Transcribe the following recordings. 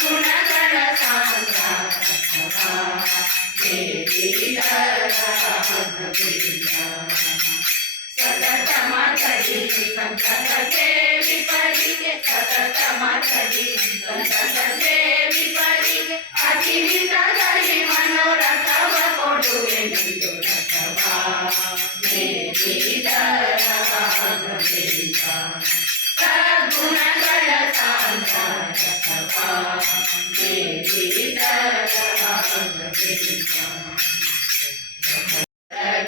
ಸ್ಮರಿಸುತ್ತ ಕಿರಿಯೋಳು ಗೋಪಾಲ ವಿಠಲನ ಸ್ಮರಿಸುತ್ತ ಕಟಿ ಮಂತ್ರಾಲಯಗಳು ಅತಿ ಮೇಲೆ ಸದ್ಗುಣಗಳ ಸತತ ಮಾತಡಿ ಸಂತತ ಸೇವಿ ಪರಿಗೆ ಸತತ ಮಾತಡಿ ಸಂತತ ಸೇವಿ ಪರಿಗೆ ಅತಿ ವಿಧದಲ್ಲಿ ಮನೋರಥವ ಕೊಡುವೆ ನಿಂದು ರಥವ ಮೇಲಿದ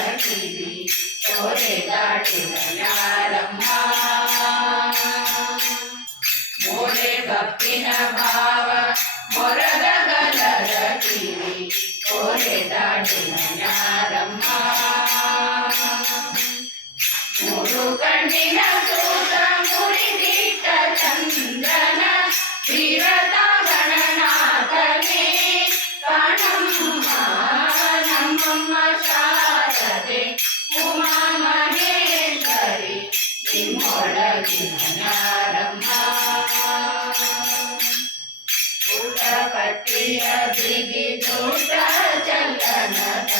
ధరణిది కోరి దాటిన నారమ్మ మోరే భక్తిన భావ మొరగలరకిది కోరి దాటిన నారమ్మ మూడు కండిన సూత మురిదిట్ట చందన జీవతాగణనాథనే కణమ్మ నమ్మమ్మ ಮಹೇಶ್ವರಿ ನಿಮ್ಮೊಳಗಿನ ಯಾರಮ್ಮ ಊಟ ಪಟ್ಟಿಯ ಬಿಗಿ ದೂಟ ಚಲ್ಲನದ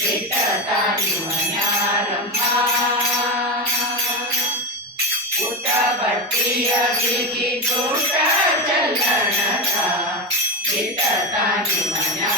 ಬಿಟ್ಟ ತಾನಿವನ್ಯಾರಮ್ಮ ಊಟ ಪಟ್ಟಿಯ ಬಿಗಿ ದೂಟ ಚಲ್ಲನದ ಬಿಟ್ಟ ತಾನಿವನ್ಯಾರಮ್ಮ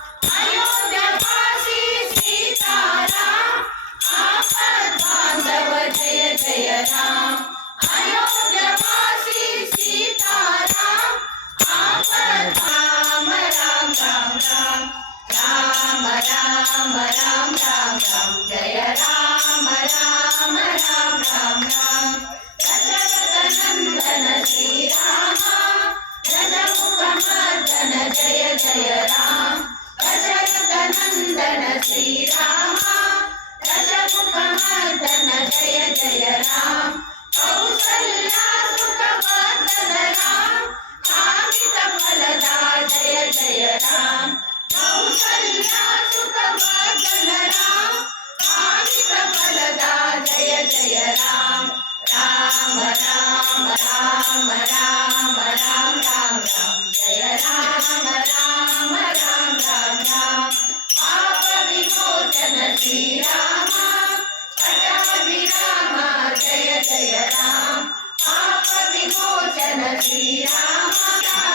Yeah. Yeah.